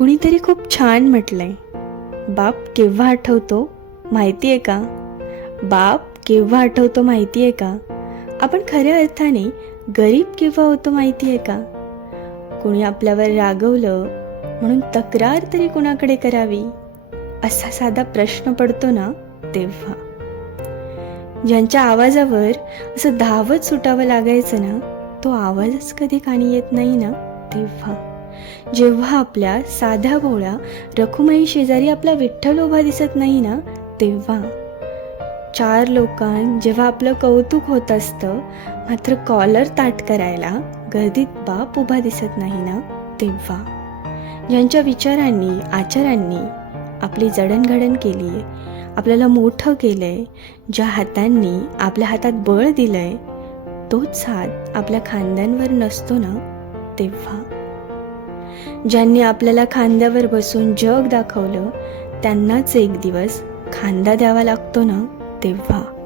कुणीतरी खूप छान म्हटलंय, बाप केव्हा आठवतो माहिती आहे का? बाप केव्हा आठवतो माहिती आहे का? आपण खऱ्या अर्थाने गरीब केव्हा होतो माहिती आहे का? कुणी आपल्यावर रागवलं म्हणून तक्रार तरी कुणाकडे करावी असा साधा प्रश्न पडतो ना तेव्हा. ज्यांच्या आवाजावर असं धावत सुटावं लागायचं ना, तो आवाजच कधी कानी येत नाही ना तेव्हा. जेव्हा आपल्या साध्या भोळ्या रखुमाई शेजारी आपला विठ्ठल उभा दिसत नाही ना तेव्हा. चार लोकांत जेव्हा आपलं कौतुक होत असतं, मात्र कॉलर ताट करायला गर्दीत बाप उभा दिसत नाही ना तेव्हा. ज्यांच्या विचारांनी आचारांनी आपली जडणघडण केली आहे, आपल्याला मोठं केलं आहे, ज्या हातांनी आपल्या हातात बळ दिलं आहे, तोच हात आपल्या खांद्यांवर नसतो ना तेव्हा. ज्यांनी आपल्याला खांद्यावर बसून जग दाखवलं, त्यांनाच एक दिवस खांदा द्यावा लागतो ना तेव्हा.